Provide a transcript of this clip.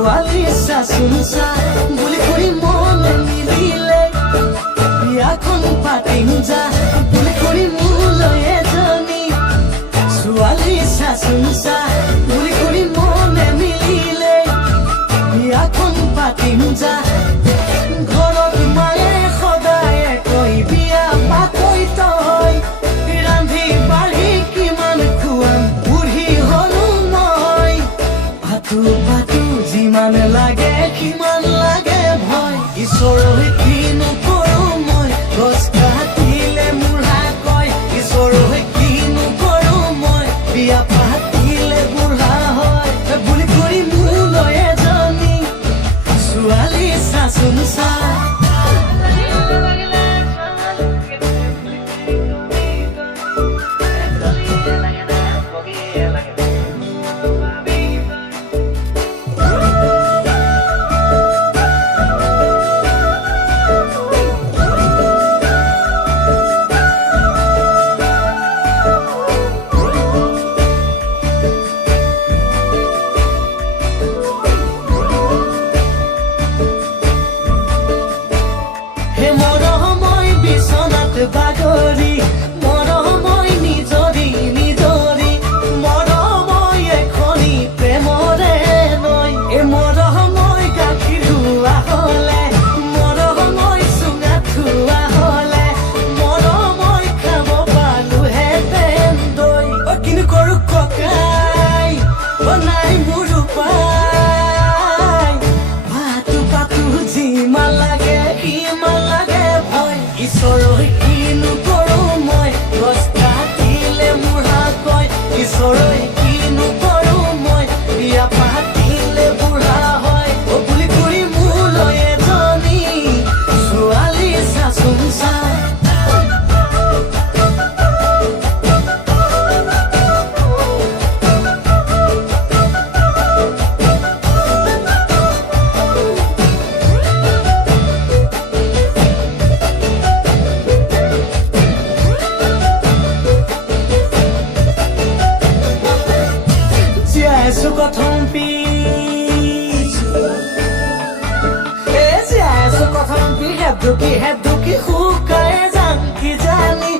ছোৱালী চাচোন চা বুলি কৈ মনে মিলিলে বিয়াখন পাতিম যা বুলি কৈ মোলৈ এজনী ছোৱালী চাচোন চা বুলি কৈ মনে মিলিলে বিয়াখন পাতিম যা ঘৰত মায়ে সদায় কৈ বিয়া পাতই তই ৰান্ধি বাঢ়ি কিমান খুৱাম বুঢ়ী হলো মই পাতো পাতো যিমান লাগে কিমান লাগে ভয় ঈশ্বৰই কিনো কৰো মই গছ কাটিলে মূঢ়া কয় ঈশ্বৰই কিনো কৰো মই বিয়া পাতিলে বুঢ়া হয় বুলি কৈ মোলৈ এজনী ছোৱালী চাচোন চা বাগৰি মৰমই নিজৰি নিজৰি মৰমই এখনি প্ৰেমৰে নৈ এ মৰমই গাখীৰ ধোৱা হলে মৰমই চুঙা থোৱা হলে মৰমই খাব পালোহেঁতেন দৈ কিনো কৰো ককাই নাই মোৰ উপায় পাতো পাতো যিমান লাগে সিমান লাগে ভয় ঈশ্বৰই কিনো কৰো মই গছ কাটিলে মূঢ়া কয় ঈশ্বৰই কিনো কৰো মই বিয়া পাতিলে বুঢ়া হয় বুলি কৈ মোলৈ এজনী ছোৱালী চাচোন চা কথম পি হেবদুকি শুকাই যাম কি জানি